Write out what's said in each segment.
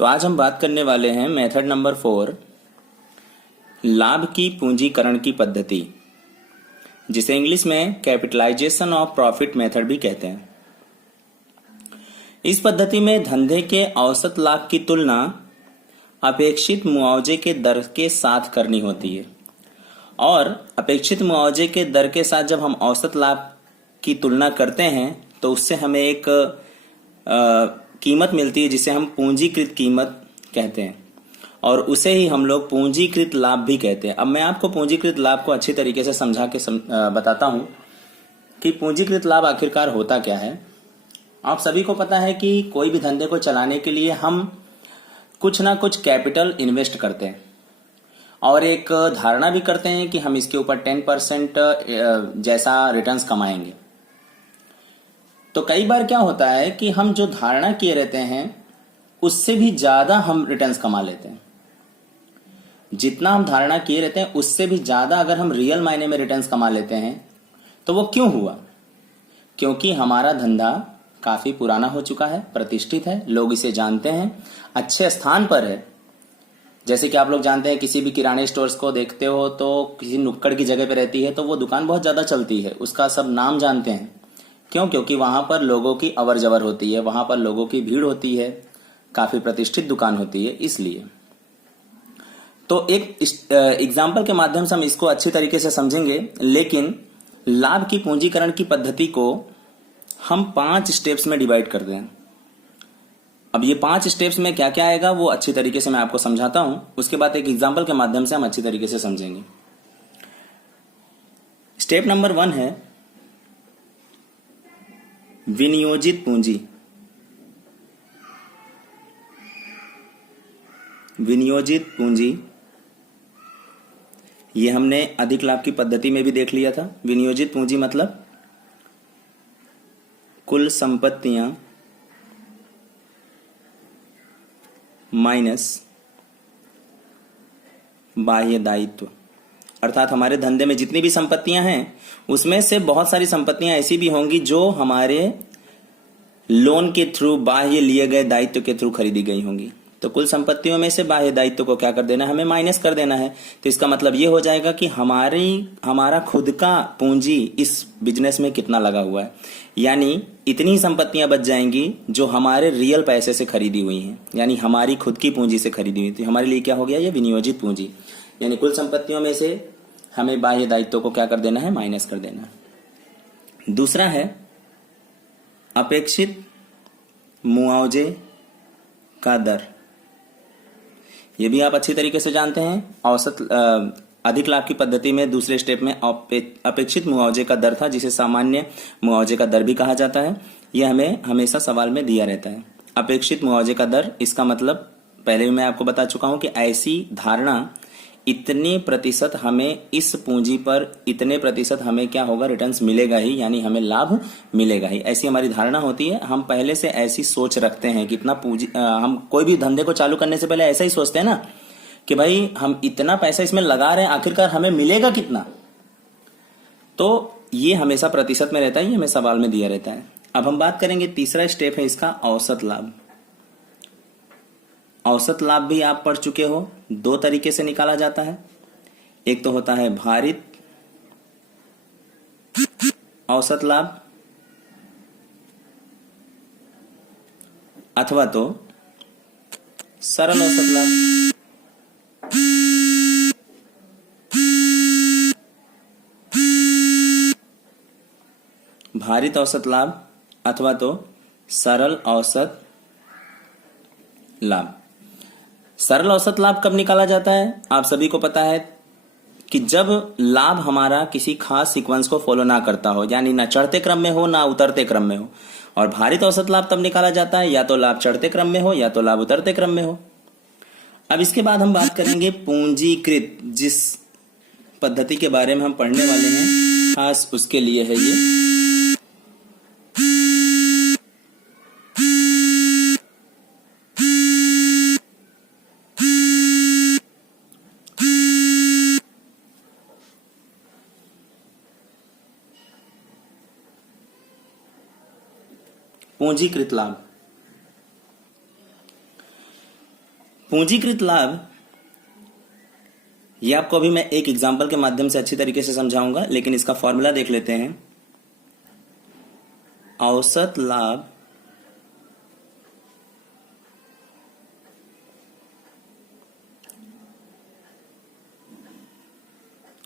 तो आज हम बात करने वाले हैं मेथड नंबर 4, लाभ की पूंजीकरण की पद्धति, जिसे इंग्लिश में कैपिटलाइजेशन ऑफ प्रॉफिट मेथड भी कहते हैं। इस पद्धति में धंधे के औसत लाभ की तुलना अपेक्षित मुआवजे के दर के साथ करनी होती है, और अपेक्षित मुआवजे के दर के साथ जब हम औसत लाभ की तुलना करते हैं तो उससे हमें एक कीमत मिलती है जिसे हम पूंजीकृत कीमत कहते हैं, और उसे ही हम लोग पूंजीकृत लाभ भी कहते हैं। अब मैं आपको पूंजीकृत लाभ को अच्छी तरीके से समझा के बताता हूं कि पूंजीकृत लाभ आखिरकार होता क्या है। आप सभी को पता है कि कोई भी धंधे को चलाने के लिए हम कुछ ना कुछ कैपिटल इन्वेस्ट करते हैं और एक धारणा भी करते हैं कि हम इसके ऊपर 10% जैसा रिटर्न्स कमाएंगे। तो कई बार क्या होता है कि हम जो धारणा किए रहते हैं उससे भी ज्यादा हम रिटर्न्स कमा लेते हैं। जितना हम धारणा किए रहते हैं उससे भी ज्यादा अगर हम रियल मायने में रिटर्न्स कमा लेते हैं तो वो क्यों हुआ? क्योंकि हमारा धंधा काफी पुराना हो चुका है, प्रतिष्ठित है, लोग इसे जानते हैं, अच्छे स्थान पर है। जैसे कि आप लोग जानते हैं किसी भी किराने स्टोर्स को देखते हो तो किसी नुक्कड़ की जगह पे रहती है तो वो दुकान बहुत ज्यादा चलती है, उसका सब नाम जानते हैं। क्यों? क्योंकि वहां पर लोगों की अवर जवर होती है, वहां पर लोगों की भीड़ होती है, काफी प्रतिष्ठित दुकान होती है। इसलिए तो एक एग्जाम्पल के माध्यम से हम इसको अच्छी तरीके से समझेंगे, लेकिन लाभ की पूंजीकरण की पद्धति को हम 5 स्टेप्स में डिवाइड कर दें। अब ये 5 स्टेप्स में क्या क्या आएगा वो अच्छी तरीके से मैं आपको समझाता हूं, उसके बाद एक एग्जाम्पल के माध्यम से हम अच्छी तरीके से समझेंगे। स्टेप नंबर 1 है विनियोजित पूंजी। विनियोजित पूंजी ये हमने अधिक लाभ की पद्धति में भी देख लिया था। विनियोजित पूंजी मतलब कुल संपत्तियां माइनस बाह्य दायित्व, अर्थात हमारे धंधे में जितनी भी संपत्तियां हैं उसमें से बहुत सारी संपत्तियां ऐसी भी होंगी जो हमारे लोन के थ्रू, बाह्य लिए गए दायित्व के थ्रू खरीदी गई होंगी। तो कुल संपत्तियों में से बाह्य दायित्व को क्या कर देना है? हमें माइनस कर देना है। तो इसका मतलब ये हो जाएगा कि हमारा खुद का पूंजी इस बिजनेस में कितना लगा हुआ है, यानी इतनी संपत्तियां बच जाएंगी जो हमारे रियल पैसे से खरीदी हुई हैं, यानी हमारी खुद की पूंजी से खरीदी हुई थी। हमारे लिए क्या हो गया? ये विनियोजित पूंजी, यानी कुल संपत्तियों में से हमें बाह्य दायित्व को क्या कर देना है? माइनस कर देना है। दूसरा है अपेक्षित मुआवजे का दर। ये भी आप अच्छी तरीके से जानते हैं। औसत अधिक लाभ की पद्धति में दूसरे स्टेप में अपेक्षित मुआवजे का दर था, जिसे सामान्य मुआवजे का दर भी कहा जाता है। यह हमें हमेशा सवाल में दिया रहता है। अपेक्षित मुआवजे का दर, इसका मतलब पहले भी मैं आपको बता चुका हूं कि ऐसी धारणा इतने प्रतिशत हमें इस पूंजी पर इतने प्रतिशत हमें क्या होगा? रिटर्न्स मिलेगा ही, यानी हमें लाभ मिलेगा ही, ऐसी हमारी धारणा होती है। हम पहले से ऐसी सोच रखते हैं कि इतना पूंजी, हम कोई भी धंधे को चालू करने से पहले ऐसा ही सोचते हैं ना कि भाई हम इतना पैसा इसमें लगा रहे हैं, आखिरकार हमें मिलेगा कितना। तो ये हमेशा प्रतिशत में रहता है, ये हमें सवाल में दिया रहता है। अब हम बात करेंगे, तीसरा स्टेप है इसका औसत लाभ। औसत लाभ भी आप पढ़ चुके हो, 2 तरीके से निकाला जाता है। एक तो होता है भारित औसत लाभ, अथवा तो सरल औसत लाभ। भारित औसत लाभ अथवा तो सरल औसत लाभ। सरल औसत लाभ कब निकाला जाता है? आप सभी को पता है कि जब लाभ हमारा किसी खास सीक्वेंस को फॉलो ना करता हो, यानी ना चढ़ते क्रम में हो ना उतरते क्रम में हो। और भारित औसत लाभ तब निकाला जाता है या तो लाभ चढ़ते क्रम में हो या तो लाभ उतरते क्रम में हो। अब इसके बाद हम बात करेंगे पूंजीकृत, जिस पद्धति के बारे में हम पढ़ने वाले हैं खास उसके लिए है ये। पूंजीकृत लाभ। पूंजीकृत लाभ, ये आपको अभी मैं एक एग्जांपल के माध्यम से अच्छी तरीके से समझाऊंगा, लेकिन इसका फॉर्मूला देख लेते हैं। औसत लाभ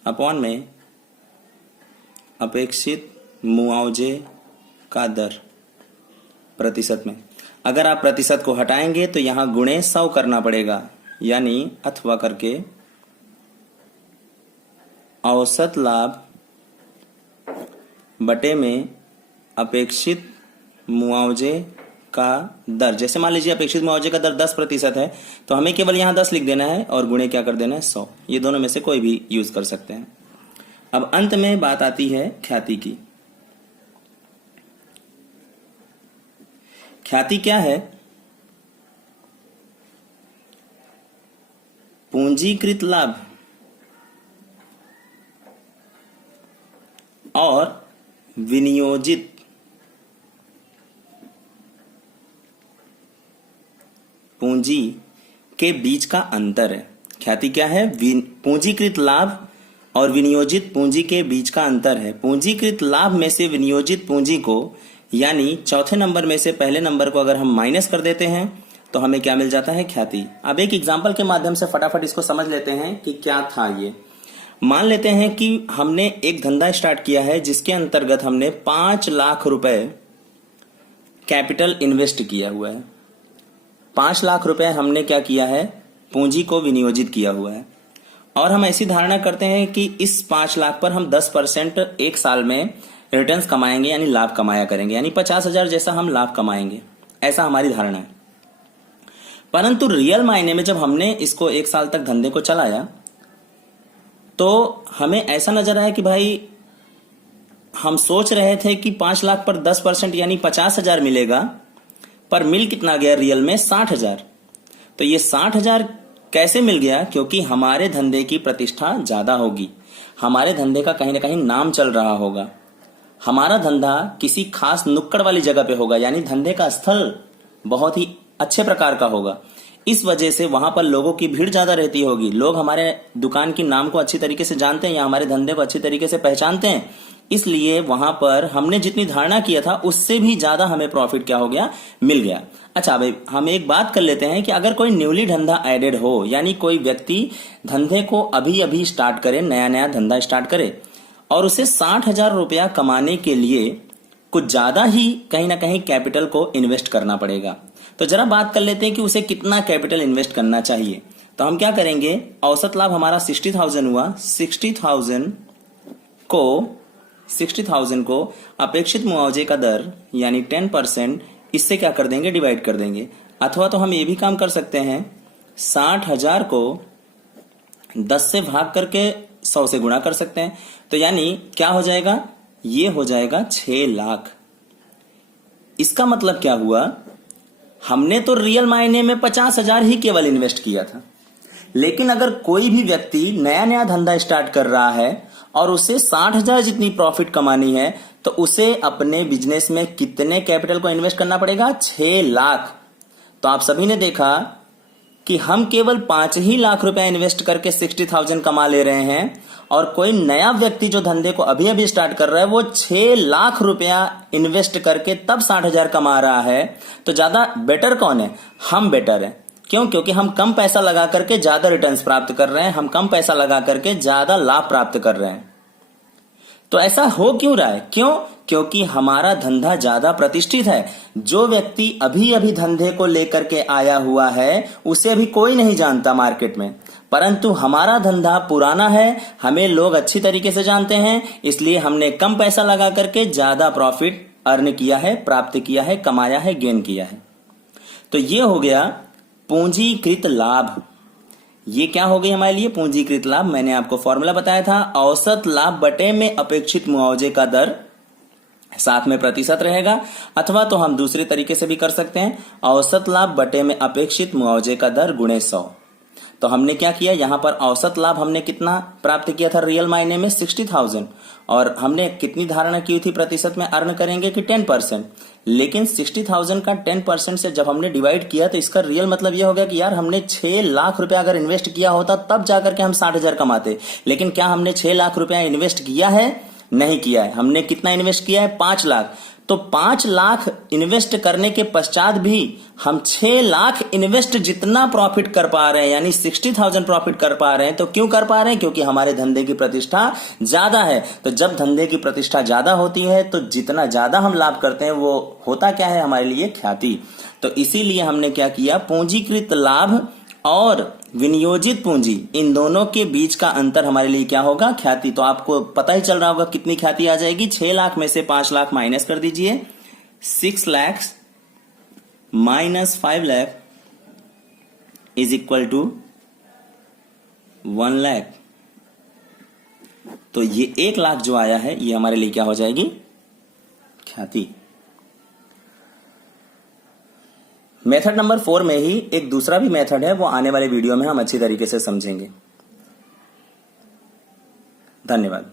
अपॉन में अपेक्षित मुआवजे का दर प्रतिशत में। अगर आप प्रतिशत को हटाएंगे तो यहां गुणे 100 करना पड़ेगा, यानी अथवा करके औसत लाभ बटे में अपेक्षित मुआवजे का दर। जैसे मान लीजिए अपेक्षित मुआवजे का दर 10% है, तो हमें केवल यहां 10 लिख देना है और गुणे क्या कर देना है 100। ये दोनों में से कोई भी यूज कर सकते हैं। अब अंत में बात आती है ख्याति की। ख्याति क्या है? पूंजीकृत लाभ और विनियोजित पूंजी के बीच का अंतर है। ख्याति क्या है? पूंजीकृत लाभ और विनियोजित पूंजी के बीच का अंतर है। पूंजीकृत लाभ में से विनियोजित पूंजी को, यानी चौथे नंबर में से पहले नंबर को अगर हम माइनस कर देते हैं तो हमें क्या मिल जाता है? ख्याति। अब एक एग्जांपल के माध्यम से फटाफट इसको समझ लेते हैं कि क्या था ये। मान लेते हैं कि हमने एक धंधा स्टार्ट किया है जिसके अंतर्गत हमने 5 लाख रुपए कैपिटल इन्वेस्ट किया हुआ है। 5 लाख रुपए हमने क्या किया है? पूंजी को विनियोजित किया हुआ है। और हम ऐसी धारणा करते हैं कि इस 5 लाख पर हम 10% एक साल में रिटर्न्स कमाएंगे, यानी लाभ कमाया करेंगे, यानी 50,000 जैसा हम लाभ कमाएंगे, ऐसा हमारी धारणा है। परंतु रियल मायने में जब हमने इसको 1 साल तक धंधे को चलाया तो हमें ऐसा नजर आया कि भाई हम सोच रहे थे कि 5 लाख पर 10% यानी 50,000 मिलेगा, पर मिल कितना गया रियल में? 60,000। तो ये 60,000 कैसे मिल गया? क्योंकि हमारे धंधे की प्रतिष्ठा ज्यादा होगी, हमारे धंधे का कहीं ना कहीं नाम चल रहा होगा, हमारा धंधा किसी खास नुक्कड़ वाली जगह पे होगा, यानी धंधे का स्थल बहुत ही अच्छे प्रकार का होगा। इस वजह से वहां पर लोगों की भीड़ ज्यादा रहती होगी, लोग हमारे दुकान के नाम को अच्छी तरीके से जानते हैं या हमारे धंधे को अच्छी तरीके से पहचानते हैं, इसलिए वहां पर हमने जितनी धारणा किया था उससे भी ज्यादा हमें प्रॉफिट क्या हो गया? मिल गया। अच्छा भाई, हम एक बात कर लेते हैं कि अगर कोई न्यूली धंधा एडेड हो, यानी कोई व्यक्ति धंधे को अभी अभी स्टार्ट करे, नया नया धंधा स्टार्ट करे और उसे 60,000 रुपया कमाने के लिए कुछ ज्यादा ही कहीं ना कहीं कैपिटल को इन्वेस्ट करना पड़ेगा। तो जरा बात कर लेते हैं कि उसे कितना कैपिटल इन्वेस्ट करना चाहिए। तो हम क्या करेंगे? औसत लाभ हमारा 60,000 हुआ, 60,000 को अपेक्षित मुआवजे का दर यानी 10%, इससे क्या कर देंगे? डिवाइड कर देंगे। अथवा तो हम ये भी काम कर सकते हैं, 60,000 को 10 से भाग करके 100 से गुणा कर सकते हैं। तो यानी क्या हो जाएगा? ये हो जाएगा 6 लाख। इसका मतलब क्या हुआ? हमने तो रियल मायने में 50,000 ही केवल इन्वेस्ट किया था, लेकिन अगर कोई भी व्यक्ति नया नया धंधा स्टार्ट कर रहा है और उसे 60,000 जितनी प्रॉफिट कमानी है, तो उसे अपने बिजनेस में कितने कैपिटल को इन्वेस्ट करना पड़ेगा? 6 लाख। तो आप सभी ने देखा कि हम केवल 5 ही लाख रुपया इन्वेस्ट करके 60,000 कमा ले रहे हैं, और कोई नया व्यक्ति जो धंधे को अभी अभी स्टार्ट कर रहा है वो 6 लाख रुपया इन्वेस्ट करके तब 60,000 कमा रहा है। तो ज्यादा बेटर कौन है? हम बेटर है। क्यों? क्योंकि हम कम पैसा लगा करके ज्यादा रिटर्न्स प्राप्त कर रहे हैं, हम कम पैसा लगा करके ज्यादा लाभ प्राप्त कर रहे हैं। तो ऐसा हो क्यों रहा है? क्यों? क्योंकि हमारा धंधा ज्यादा प्रतिष्ठित है। जो व्यक्ति अभी अभी धंधे को लेकर के आया हुआ है उसे अभी कोई नहीं जानता मार्केट में, परंतु हमारा धंधा पुराना है, हमें लोग अच्छी तरीके से जानते हैं, इसलिए हमने कम पैसा लगा करके ज्यादा प्रॉफिट अर्न किया है, प्राप्त किया है, कमाया है, गेन किया है। तो ये हो गया पूंजीकृत लाभ। ये क्या हो गई हमारे लिए? पूंजीकृत लाभ। मैंने आपको फॉर्मूला बताया था, औसत लाभ बटे में अपेक्षित मुआवजे का दर, साथ में प्रतिशत रहेगा, अथवा तो हम दूसरे तरीके से भी कर सकते हैं, औसत लाभ बटे में अपेक्षित मुआवजे का दर गुणे 100। तो हमने क्या किया, यहां पर औसत लाभ हमने कितना प्राप्त किया था रियल मायने में 60,000, और हमने कितनी धारणा की थी प्रतिशत में अर्न करेंगे कि 10%। लेकिन 60,000 का 10% से जब हमने डिवाइड किया तो इसका रियल मतलब यह हो गया कि यार हमने 6 लाख रुपया अगर इन्वेस्ट किया होता तब जाकर के हम 60,000 कमाते। लेकिन क्या हमने 6 लाख रुपया इन्वेस्ट किया है? नहीं किया है। हमने कितना इन्वेस्ट किया है? 5 लाख। तो 5 लाख इन्वेस्ट करने के पश्चात भी हम 6 लाख इन्वेस्ट जितना प्रॉफिट कर पा रहे हैं, यानी 60,000 प्रॉफिट कर पा रहे हैं। तो क्यों कर पा रहे हैं? क्योंकि हमारे धंधे की प्रतिष्ठा ज्यादा है। तो जब धंधे की प्रतिष्ठा ज्यादा होती है तो जितना ज्यादा हम लाभ करते हैं वो होता क्या है हमारे लिए? ख्याति। तो इसीलिए हमने क्या किया, पूंजीकृत लाभ और विनियोजित पूंजी, इन दोनों के बीच का अंतर हमारे लिए क्या होगा? ख्याति। तो आपको पता ही चल रहा होगा कितनी ख्याति आ जाएगी। 6 लाख में से 5 लाख माइनस कर दीजिए, 6 lakh minus 5 lakh is equal to 1 lakh. तो ये 1 लाख जो आया है ये हमारे लिए क्या हो जाएगी? ख्याति। मेथड नंबर 4 में ही एक दूसरा भी मेथड है, वो आने वाले वीडियो में हम अच्छी तरीके से समझेंगे। धन्यवाद।